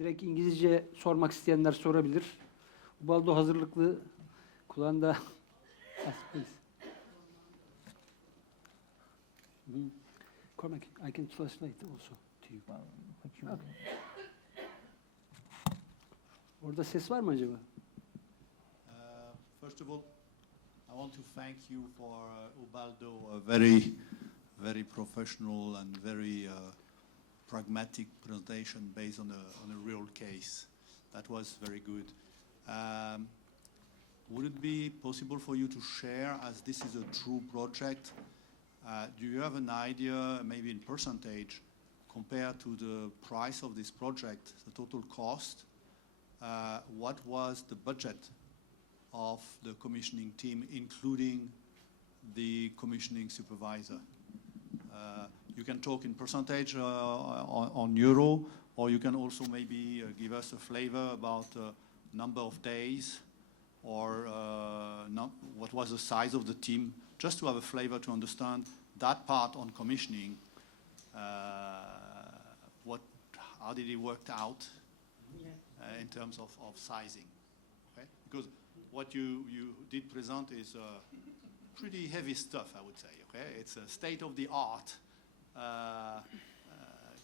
Direkt İngilizce sormak isteyenler sorabilir. Ubaldo hazırlıklı. Kulağında. Cormac, I can translate also to you. Okay. Orada ses var mı acaba? First of all, I want to thank you for Ubaldo, a very professional and very pragmatic presentation based on a real case. That was very good. Would it be possible for you to share, as this is a true project, do you have an idea, maybe in percentage, compared to the price of this project, the total cost? What was the budget of the commissioning team, including the commissioning supervisor? You can talk in percentage on euro, or you can also maybe give us a flavor about number of days, or what was the size of the team, just to have a flavor to understand that part on commissioning. How did it work out in terms of sizing? Okay? Because what you did present is pretty heavy stuff, I would say. Okay, it's a state-of-the-art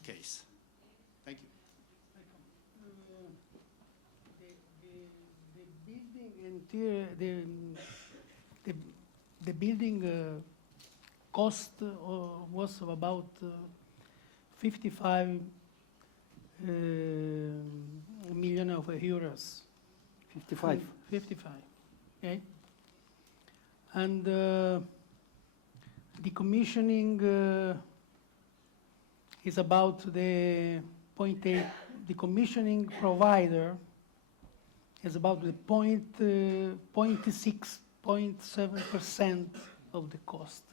case. Thank you. The building cost was about 55 million of euros. 55. 55. Okay. And the commissioning is about the 0.8. The commissioning provider is about the 0.7% of the cost.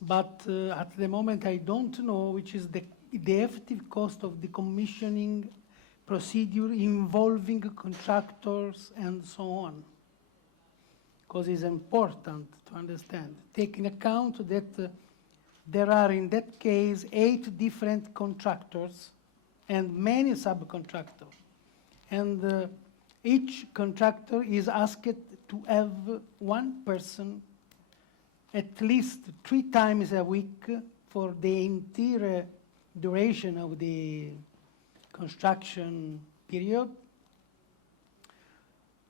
But at the moment, I don't know which is the effective cost of the commissioning procedure involving contractors and so on. Because it's important to understand, taking account that there are in that case 8 different contractors and many subcontractors. And each contractor is asked to have one person at least 3 times a week for the entire duration of the construction period,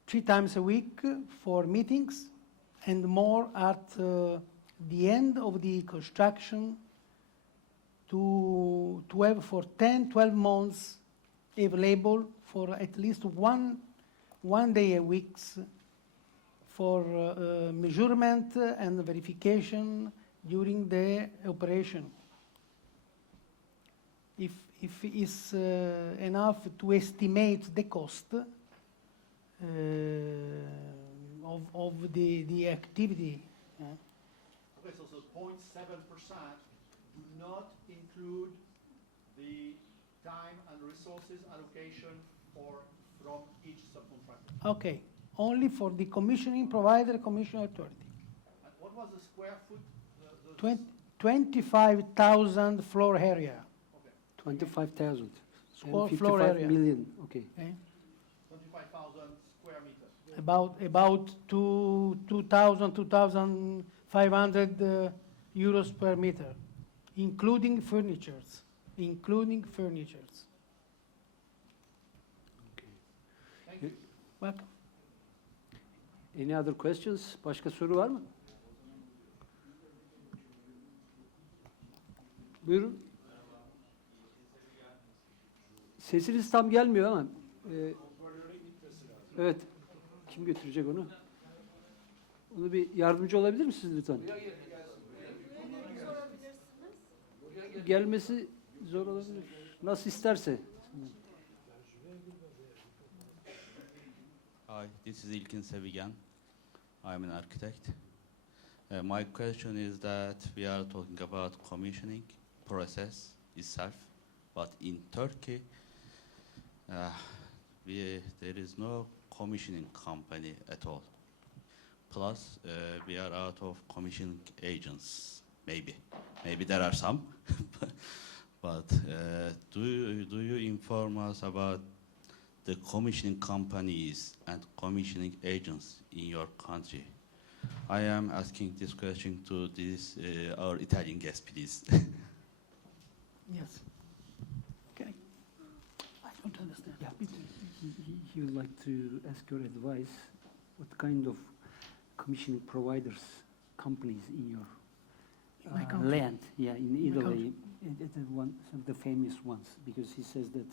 3 times a week for meetings, and more at the end of the construction to have for 10-12 months available for at least one day a week for measurement and verification during the operation. If it's enough to estimate the cost of the activity. Okay, so the 0.7% do not include the time and resources allocation from each subcontractor. Okay, only for the commissioning provider, commissioning authority. And what was the square foot? 25,000 floor area. 25,000. Floor 55 area. million. Okay. 25,000 square meters. About 2,500 euros per meter, including furnitures. Okay. Thank you. Welcome. Any other questions? Başka soru var mı? Buyurun. Sesiniz tam gelmiyor ama. Evet. Kim götürecek onu? Onu bir yardımcı olabilir misiniz lütfen? Gelmesi zor olabilir. Nasıl isterse. Hi, this is İlkin Sevigen. I'm an architect. My question is that we are talking about commissioning process itself, but in Turkey, there is no commissioning company at all. Plus, we are out of commissioning agents. Maybe there are some, But do you inform us about the commissioning companies and commissioning agents in your country? I am asking this question to our Italian guest, please. Yes. Okay. I don't understand. Yeah, he would like to ask your advice. What kind of commissioning providers, companies in your My country. land? Yeah, in My Italy, some of the famous ones, because he says that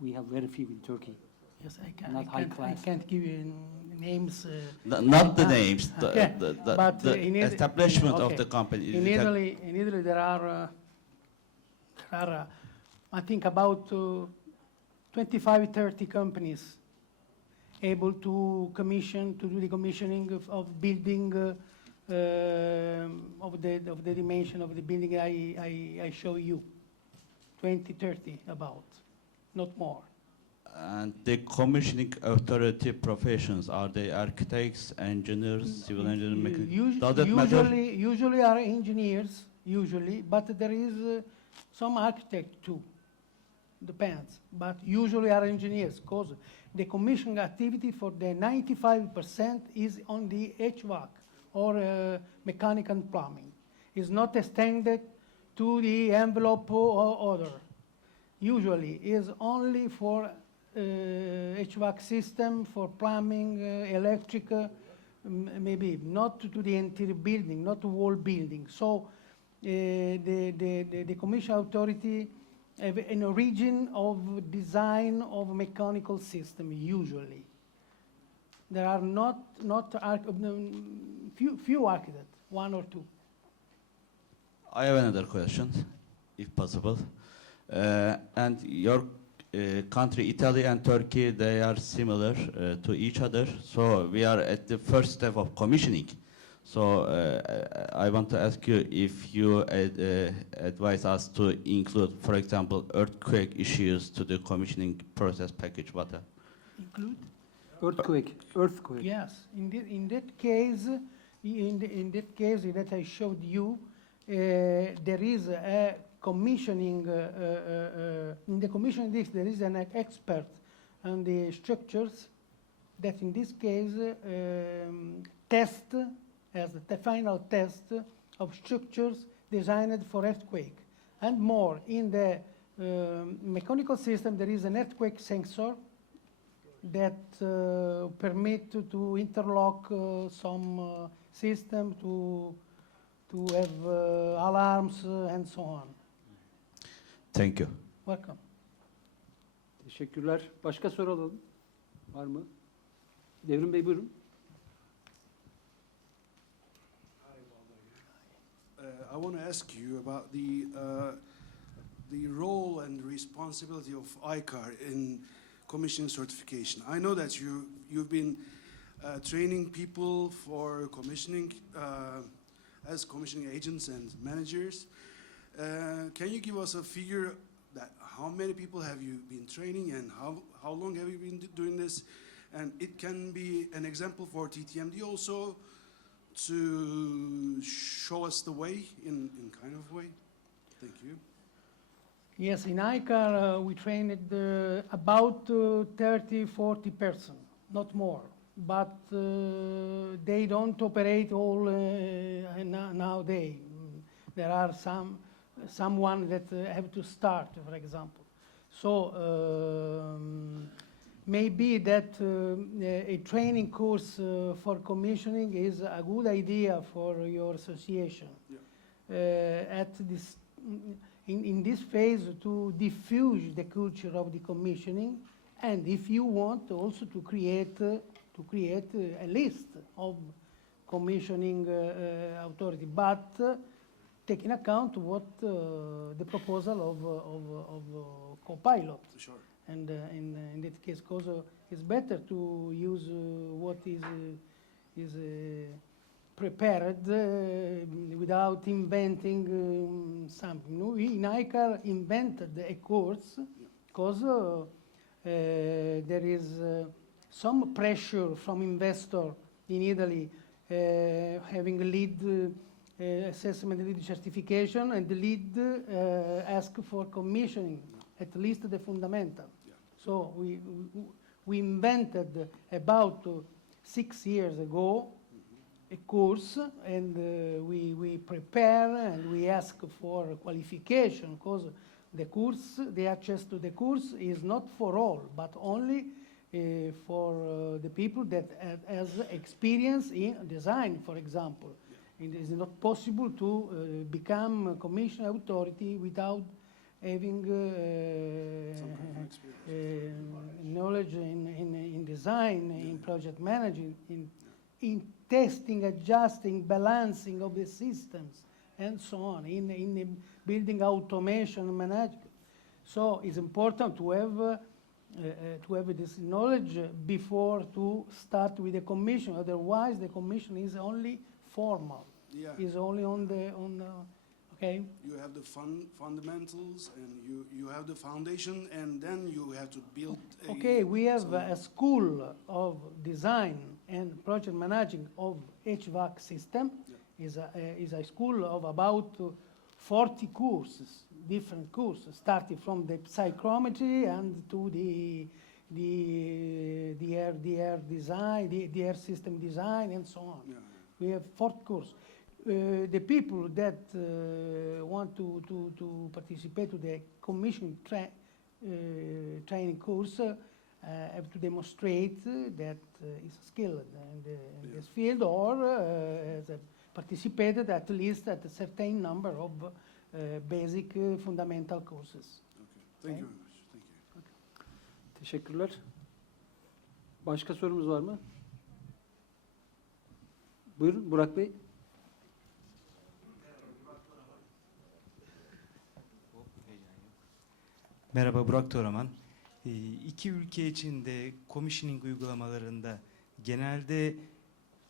we have very few in Turkey. Yes, Not high class. I can't give you names. Not the names, okay. But, the in Italy- establishment okay. of the company. In Italy, there are I think about 25, 30 companies able to do the commissioning of building of the dimension of the building I show you. 20, 30 about, not more. And the commissioning authority professions, are they architects, engineers, civil engineers, mechanics? Does it matter? Usually are engineers, but there is some architect too. Depends, but usually are engineers, because the commissioning activity for the 95% is on the HVAC or mechanical and plumbing. It's not extended to the envelope or other. Usually is only for HVAC system, for plumbing, electric, maybe not to the interior building, not to whole building. So the commission authority have an origin of design of mechanical system usually. There are few architects, one or two. I have another question, if possible. And your country, Italy and Turkey, they are similar to each other. So we are at the first step of commissioning. So I want to ask you if you advise us to include, for example, earthquake issues to the commissioning process package. What? Include? Earthquake. Yes, in that case that I showed you, there is a commissioning. In the commissioning list, there is an expert on the structures that, in this case, test as the final test of structures designed for earthquake. And more, in the mechanical system, there is an earthquake sensor that permit to interlock some system to have alarms and so on. Thank you. Welcome. Teşekkürler. Başka soru alalım. Var mı? Devrim Bey buyurun. I want to ask you about the role and responsibility of ICAR in commissioning certification. I know that you've been training people for commissioning as commissioning agents and managers. Can you give us a figure that how many people have you been training and how long have you been doing this? And it can be an example for TTMD also, to show us the way in kind of way. Thank you. Yes, in ICAR we trained about 30, 40 persons, not more. But they don't operate all nowadays. There are someone that have to start, for example. So maybe that a training course for commissioning is a good idea for your association. Yeah. In this phase, to diffuse the culture of the commissioning, and if you want also to create a list of commissioning authority, but taking account what the proposal of co-pilot. Sure. And in that case, it's better to use what is prepared without inventing something. We in ICAR invented a course because there is some pressure from investor in Italy having lead assessment lead certification, and the lead ask for commissioning, at least the fundamental. Yeah. So we invented about 6 years ago a course, and we prepare and we ask for qualification, because the course, the access to the course is not for all, but only for the people that has experience in design, for example. It is not possible to become a commission authority without having Some kind of experience. knowledge in design, in project managing, in testing, adjusting, balancing of the systems, and so on, in building automation management. So it's important to have this knowledge before to start with the commission. Otherwise, the commission is only formal. Yeah. Is only on the okay. You have the fundamentals, and you have the foundation, and then you have to build. Okay, we have a school of design and project managing of HVAC system. Yeah. Is a school of about 40 courses, different courses, starting from the psychrometry and to the air design, the air system design, and so on. Yeah. We have 40 courses. The people that want to participate to the commission training course have to demonstrate that is skilled in this field, or has participated at least at a certain number of basic fundamental courses. Okay. Thank you very much. Thank you. Teşekkürler. Başka sorumuz var mı? Buyurun Burak Bey. Merhaba, Burak Toraman. İki ülke içinde commissioning uygulamalarında genelde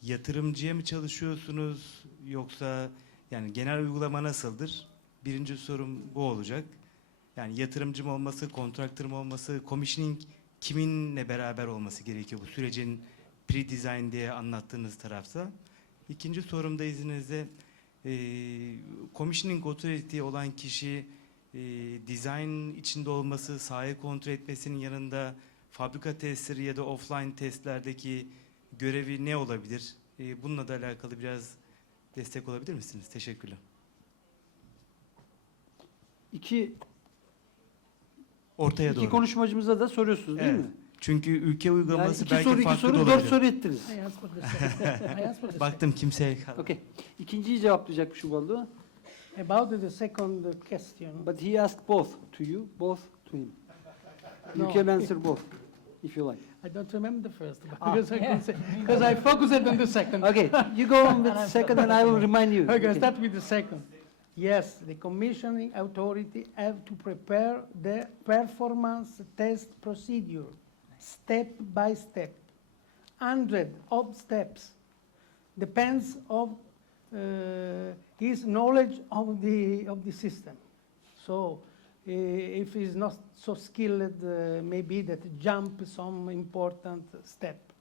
yatırımcıya mı çalışıyorsunuz, yoksa yani genel uygulama nasıldır? Birinci sorum bu olacak. Yani yatırımcı mı olması, kontraktör mü olması, commissioning kiminle beraber olması gerekiyor bu sürecin pre-design diye anlattığınız tarafta? İkinci sorumda izninizle commissioning authority olan kişi design içinde olması, sahayı kontrol etmesinin yanında fabrika testleri ya da offline testlerdeki görevi ne olabilir? Bununla da alakalı biraz destek olabilir misiniz? Teşekkürler. Ortaya doğru. İki konuşmacımıza da soruyorsunuz değil mi? Çünkü ülke uygulaması Yani belki farklı da olabilir. 4 soru ettiniz. I answer the second. I answer the Baktım kimseye kalmadı. Okay. İkinciyi cevaplayacakmış Ubaldo. About the second question. But he asked both to you, both to him. You No. can answer both, if you like. I don't remember the first, because I focused on the second. Okay, you go on with the second and I will remind you. Okay, I start with the second. Yes, the commissioning authority have to prepare the performance test procedure, step by step. 100 of steps. Depends of his knowledge of the system. So if he's not so skilled, maybe that jump some important step.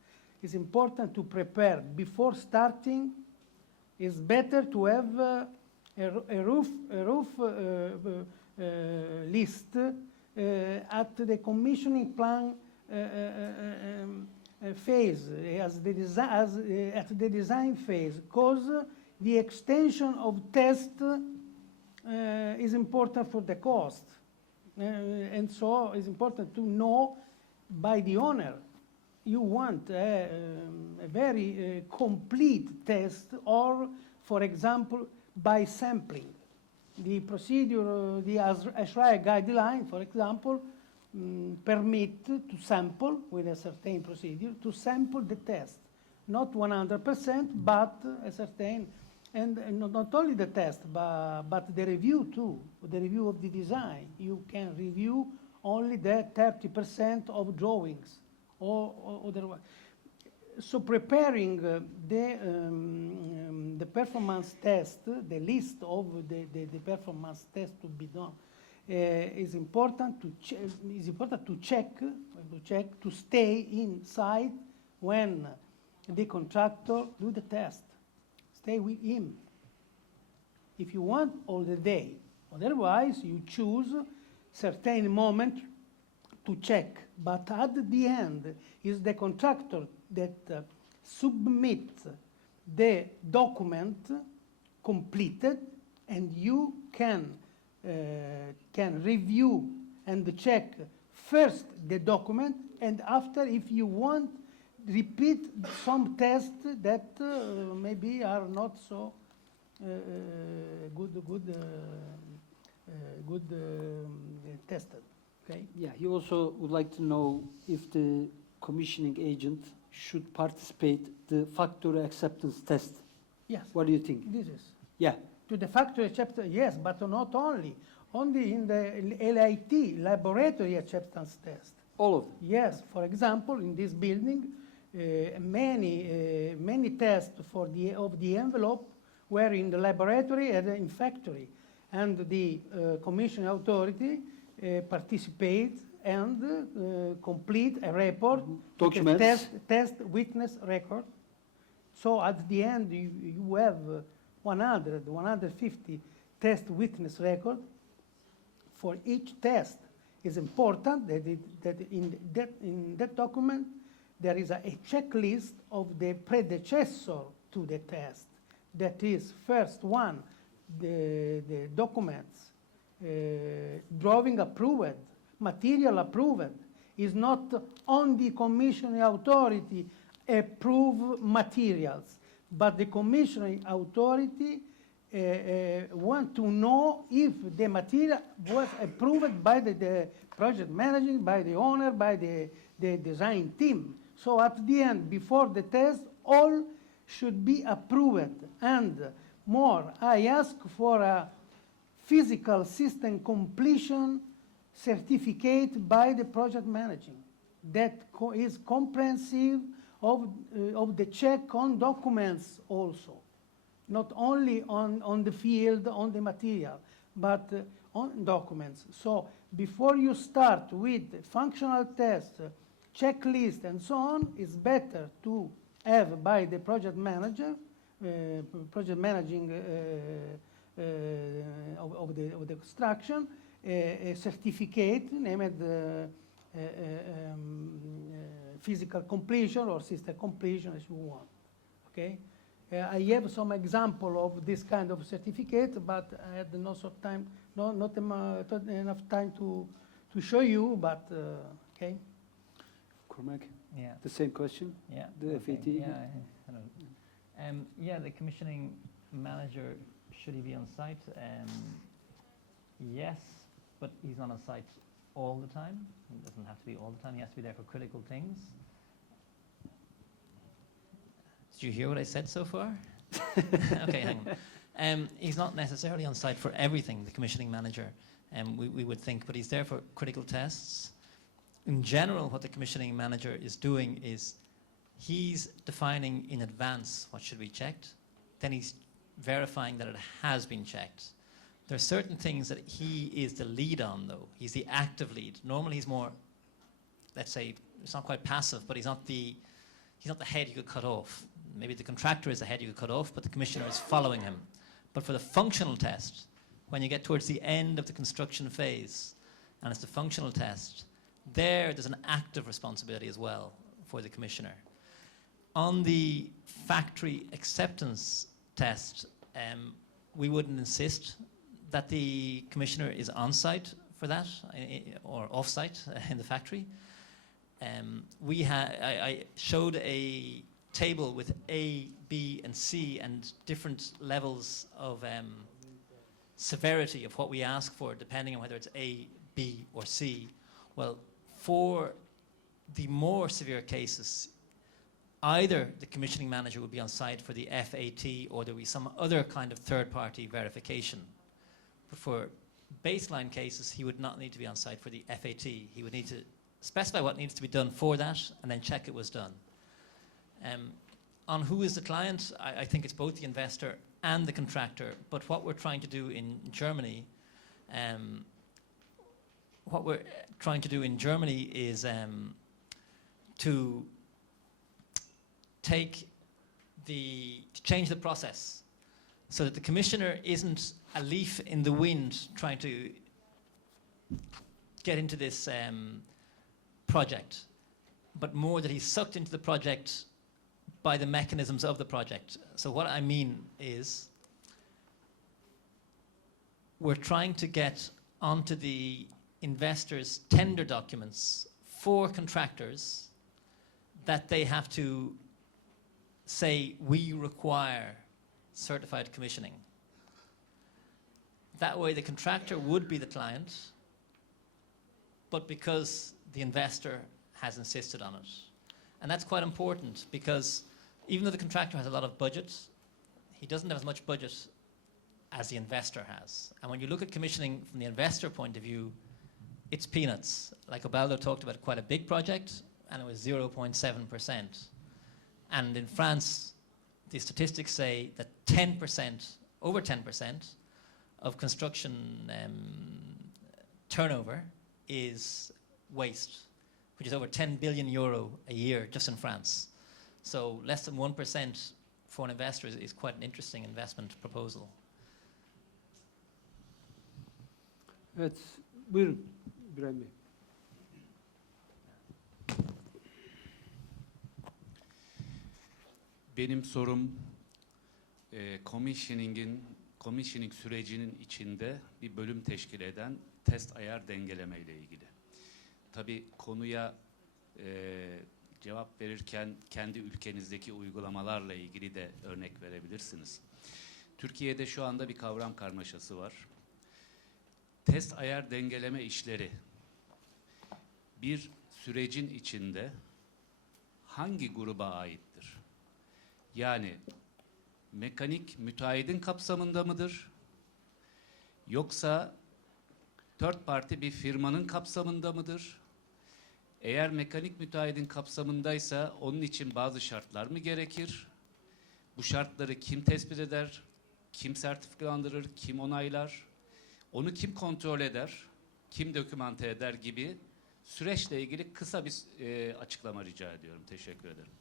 It's important to prepare before starting. It's better to have a roof list at the commissioning plan phase, at the design phase, because the extension of test is important for the cost. And so it's important to know by the owner. You want a very complete test, or, for example, by sampling. The procedure, the araya guideline, for example, permit to sample with a certain procedure, to sample the test. Not 100%, but a certain, and not only the test, but the review too, the review of the design. You can review only the 30% of drawings, or otherwise. So preparing the performance test, the list of the performance test to be done, is important to check, to stay inside when the contractor do the test. Stay with him. if you want all the day. Otherwise, you choose certain moment to check. But at the end, is the contractor that submits the document completed, and you can review and check first the document, and after, if you want, repeat some tests that maybe are not so tested. Okay. Yeah, he also would like to know if the commissioning agent should participate the factory acceptance test. Yes. What do you think? This is. Yeah. To the factory acceptance, yes, but not only. Only in the LIT, laboratory acceptance test. All of them. Yes, for example, in this building, many tests of the envelope were in the laboratory and in factory. And the commissioning authority participate and complete a report, Documents. test witness record. So at the end, you have 150 test witness record. For each test, it's important that in that document there is a checklist of the predecessor to the test. That is, first one, the documents, drawing approved, material approved, is not on the commissioning authority approve materials, but the commissioning authority want to know if the material was approved by the project manager, by the owner, by the design team. So at the end, before the test, all should be approved. And more, I ask for a physical system completion certificate by the project manager that is comprehensive of the check on documents also. Not only on the field, on the material, but on documents. So before you start with functional tests, checklist, and so on, it's better to have by the project manager, project managing of the construction, a certificate named physical completion or system completion, as you want. Okay. I have some example of this kind of certificate, but I had not enough time to show you. But okay. Cormac, Yeah. the same question? Yeah. The okay. FAT? Yeah. Yeah, the commissioning manager, should he be on site? Yes, but he's not on site all the time. He doesn't have to be all the time. He has to be there for critical things. Did you hear what I said so far? Okay, hang on. He's not necessarily on site for everything, the commissioning manager, we would think, but he's there for critical tests. In general, what the commissioning manager is doing is he's defining in advance what should be checked, then he's verifying that it has been checked. There are certain things that he is the lead on, though. He's the active lead. Normally he's more, let's say, it's not quite passive, but he's not the head you could cut off. Maybe the contractor is the head you could cut off, but the commissioner is following him. But for the functional test, when you get towards the end of the construction phase, and it's the functional test, there's an active responsibility as well for the commissioner. On the factory acceptance test, we wouldn't insist that the commissioner is on site for that, or off site in the factory. I showed a table with A, B, and C, and different levels of severity of what we ask for, depending on whether it's A, B, or C. Well, for the more severe cases, either the commissioning manager would be on site for the FAT, or there would be some other kind of third-party verification. But for baseline cases, he would not need to be on site for the FAT. He would need to specify what needs to be done for that, and then check it was done. On who is the client, I think it's both the investor and the contractor. But what we're trying to do in Germany, is to change the process so that the commissioner isn't a leaf in the wind trying to get into this project, but more that he's sucked into the project by the mechanisms of the project. So what I mean is, we're trying to get onto the investors' tender documents for contractors that they have to say, we require certified commissioning. That way the contractor would be the client, but because the investor has insisted on it. And that's quite important, because even though the contractor has a lot of budget, he doesn't have as much budget as the investor has. And when you look at commissioning from the investor point of view, it's peanuts. Like Ubaldo talked about quite a big project, and it was 0.7%. And in France, the statistics say that 10%, over 10% of construction turnover is waste, which is over 10 billion euro a year just in France. So less than 1% for an investor is quite an interesting investment proposal. Evet, buyurun İbrahim Bey. Benim sorum commissioning sürecinin içinde bir bölüm teşkil eden test ayar dengeleme ile ilgili. Tabii konuya cevap verirken kendi ülkenizdeki uygulamalarla ilgili de örnek verebilirsiniz. Türkiye'de şu anda bir kavram karmaşası var. Test ayar dengeleme işleri bir sürecin içinde hangi gruba aittir? Yani mekanik müteahhidin kapsamında mıdır? Yoksa third party bir firmanın kapsamında mıdır? Eğer mekanik müteahhidin kapsamındaysa onun için bazı şartlar mı gerekir? Bu şartları kim tespit eder? Kim sertifikalandırır? Kim onaylar? Onu kim kontrol eder? Kim dokümante eder gibi süreçle ilgili kısa bir açıklama rica ediyorum. Teşekkür ederim.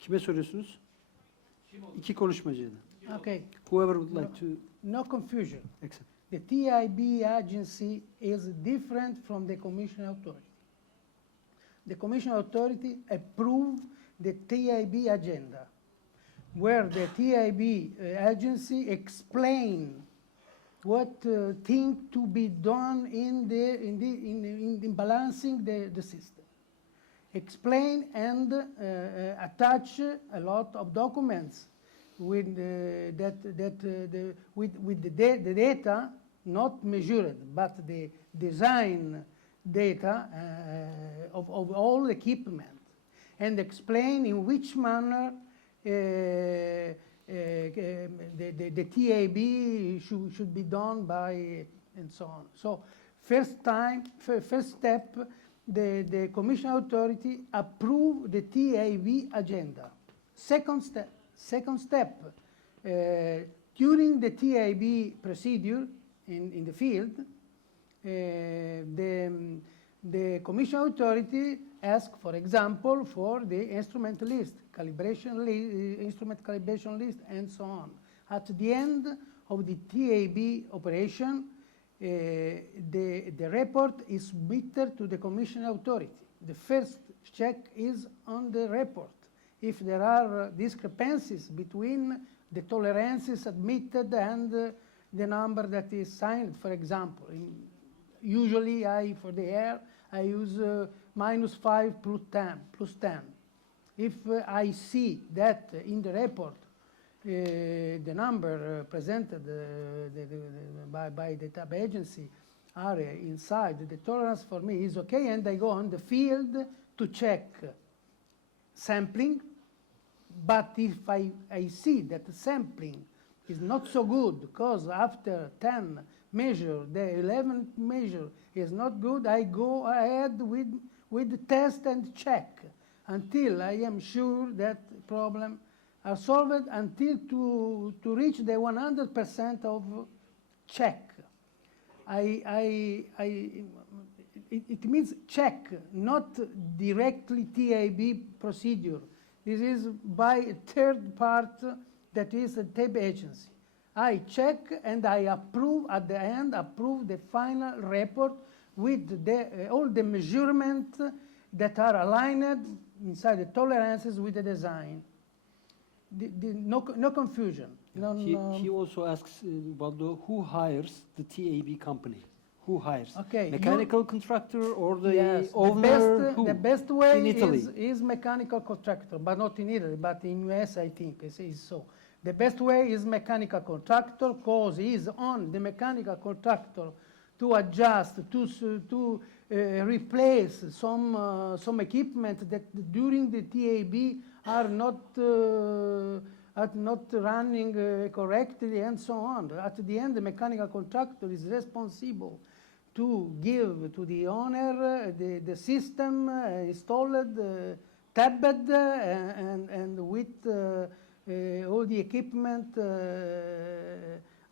Kime soruyorsunuz? İki konuşmacıydı. Okay. Whoever would like to No confusion. accept. The TIB agency is different from the Commission Authority. The Commission Authority approved the TIB agenda, where the TIB agency explained what thing to be done in balancing the system. Explain and attach a lot of documents with the data not measured, but the design data of all equipment, and explain in which manner the TAB should be done by, and so on. So first step, the Commission Authority approved the TAB agenda. Second step, during the TAB procedure in the field, the Commission Authority asked, for example, for the instrument list, instrument calibration list, and so on. At the end of the TAB operation, the report is submitted to the Commission Authority. The first check is on the report. If there are discrepancies between the tolerances admitted and the number that is signed, for example, usually for the air, I use -5 plus 10. If I see that in the report the number presented by the TAB agency are inside, the tolerance for me is okay, and I go on the field to check sampling. But if I see that the sampling is not so good, because after 10 measure, the 11th measure is not good, I go ahead with the test and check until I am sure that problem are solved, until to reach the 100% of check. It means check, not directly TAB procedure. This is by a third part that is a TAB agency. I check and I approve at the end, approve the final report with all the measurements that are aligned inside the tolerances with the design. No confusion. He also asks, Ubaldo, who hires the TAB company? Who hires? Okay, Mechanical contractor or the yes, owner? the best way in Italy? is mechanical contractor, but not in Italy, but in US I think it is so. The best way is mechanical contractor, because is on the mechanical contractor to adjust, to replace some equipment that during the TAB are not running correctly and so on. At the end, the mechanical contractor is responsible to give to the owner the system installed, tabbed, and with all the equipment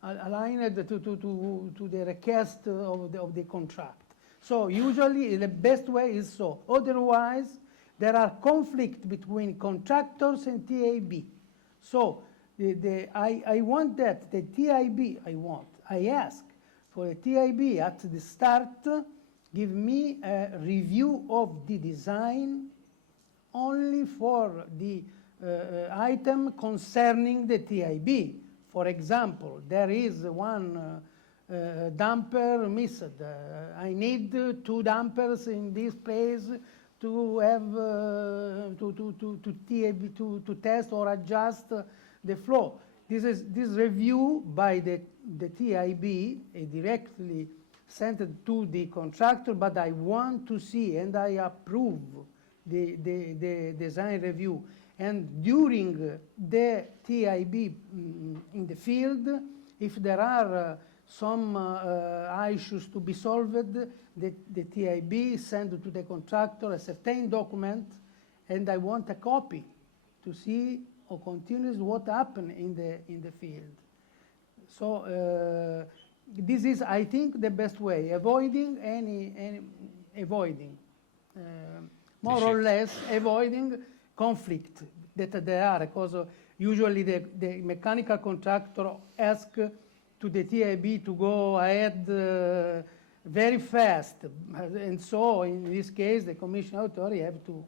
aligned to the request of the contract. So usually the best way is so. Otherwise, there are conflicts between contractors and TAB. So I want that the TIB, I ask for a TIB at the start, give me a review of the design only for the item concerning the TIB. For example, there is one damper missed. I need 2 dampers in this place to have to test or adjust the flow. This review by the TIB directly sent to the contractor, but I want to see and I approve the design review. And during the TIB in the field, if there are some issues to be solved, the TIB send to the contractor a certain document, and I want a copy to see or continues what happened in the field. So this is, I think, the best way, avoiding more or less avoiding conflict that there are, because usually the mechanical contractor asks to the TIB to go ahead very fast, and so in this case the commissioning authority have to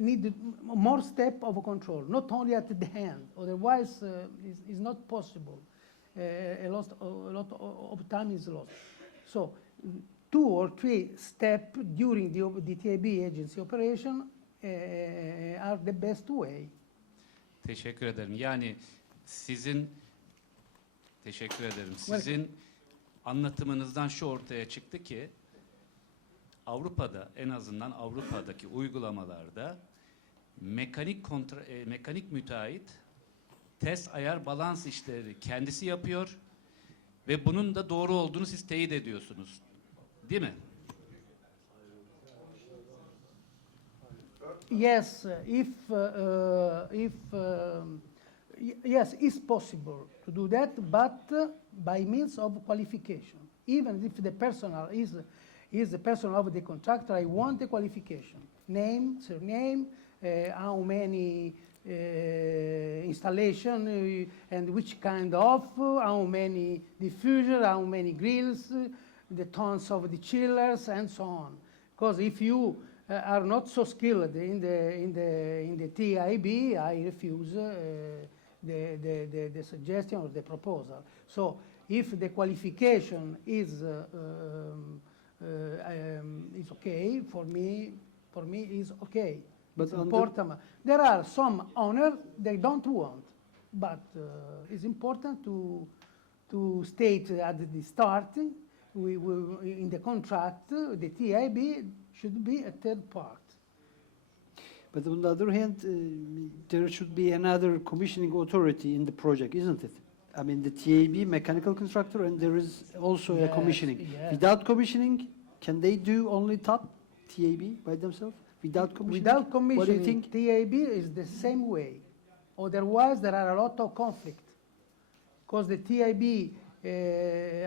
need more step of control, not only at the end. Otherwise, it's not possible. A lot of time is lost. So 2 or 3 steps during the TIB agency operation are the best way. Teşekkür ederim. Yani teşekkür ederim. Sizin anlatımınızdan şu ortaya çıktı ki Avrupa'da, en azından Avrupa'daki uygulamalarda mekanik müteahhit test, ayar, balans işleri kendisi yapıyor ve bunun da doğru olduğunu siz teyit ediyorsunuz. Değil mi? Yes, yes, it's possible to do that, but by means of qualification. Even if the personnel is the personnel of the contractor, I want the qualification: name, surname, how many installation and which kind of, how many diffuser, how many grills, the tons of the chillers, and so on. Because if you are not so skilled in the TIB, I refuse the suggestion or the proposal. So if the qualification is okay for me is okay. But it's important. There are some owners they don't want, but it's important to state at the start. We will, in the contract, the TIB should be a third part. But on the other hand, there should be another commissioning authority in the project, isn't it? I mean, the TAB, mechanical contractor, and there is also a commissioning. Yes. Without commissioning, can they do only TAB by themselves? Without commissioning? Without commissioning, What do you think? TAB is the same way. Otherwise, there are a lot of conflict. Because the TIB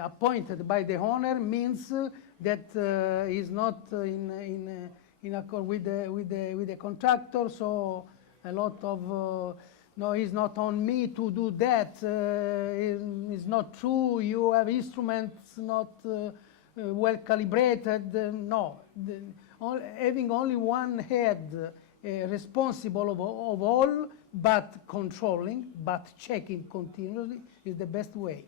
appointed by the owner means that is not in in accord with the contractor. So a lot of no, it's not on me to do that. It's not true. You have instruments not well calibrated. No, having only one head responsible of all, but controlling, but checking continuously is the best way.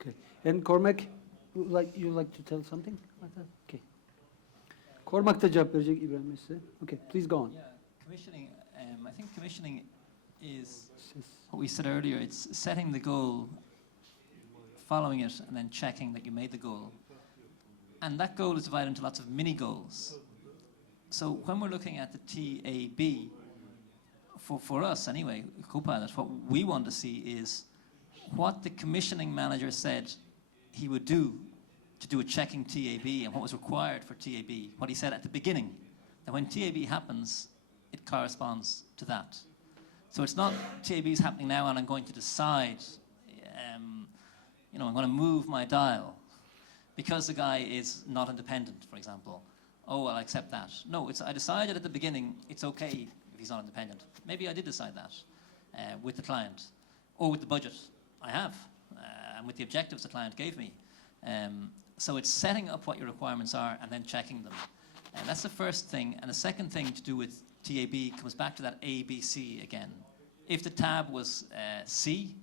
Okay. And Cormac, you like to tell something? Okay. Cormac da cevap verecek İbrahim size. Okay, please go on. Yeah, commissioning. I think commissioning is what we said earlier. It's setting the goal, following it, and then checking that you made the goal. And that goal is divided into lots of mini goals. So when we're looking at the TAB, for us anyway, Copilot, what we want to see is what the commissioning manager said he would do to do a checking TAB and what was required for TAB, what he said at the beginning. That when TAB happens, it corresponds to that. So it's not TAB is happening now and I'm going to decide, I'm going to move my dial because the guy is not independent, for example. Oh, I'll accept that. No, I decided at the beginning it's okay if he's not independent. Maybe I did decide that with the client or with the budget I have and with the objectives the client gave me. So it's setting up what your requirements are and then checking them. And that's the first thing. And the second thing to do with TAB comes back to that ABC again. If the tab was C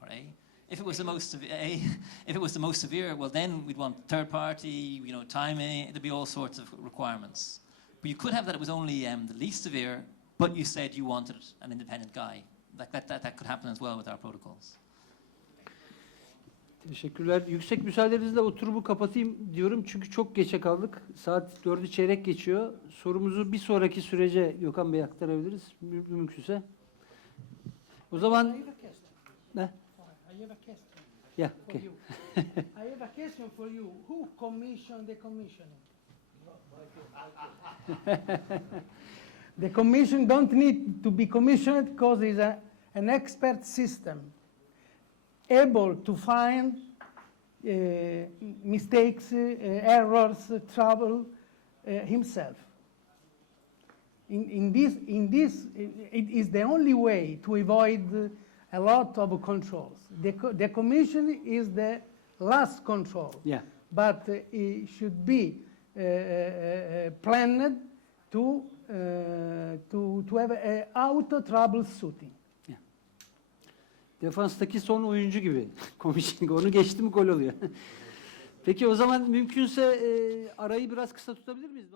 or A, if it was the most if it was the most severe, well then we'd want third party, timing. There'd be all sorts of requirements. But you could have that it was only the least severe, but you said you wanted an independent guy. That could happen as well with our protocols. Teşekkürler. Yüksek müsaadenizle oturumu kapatayım diyorum çünkü çok geçe kaldık. Saat 4'ü çeyrek geçiyor. Sorumuzu bir sonraki sürece Gökhan Bey aktarabiliriz mümkünse. O zaman ne? I have a question. Yeah, For okay. you. I have a question for you. Who commissioned the commissioning? The commission don't need to be commissioned because it's an expert system able to find mistakes, errors, trouble himself. In this, it is the only way to avoid a lot of controls. The commission is the last control, Yeah. but it should be planned to have auto troubleshooting. Defanstaki son oyuncu gibi. Komisyon onu geçti mi gol oluyor. Peki o zaman mümkünse arayı biraz kısa tutabilir miyiz?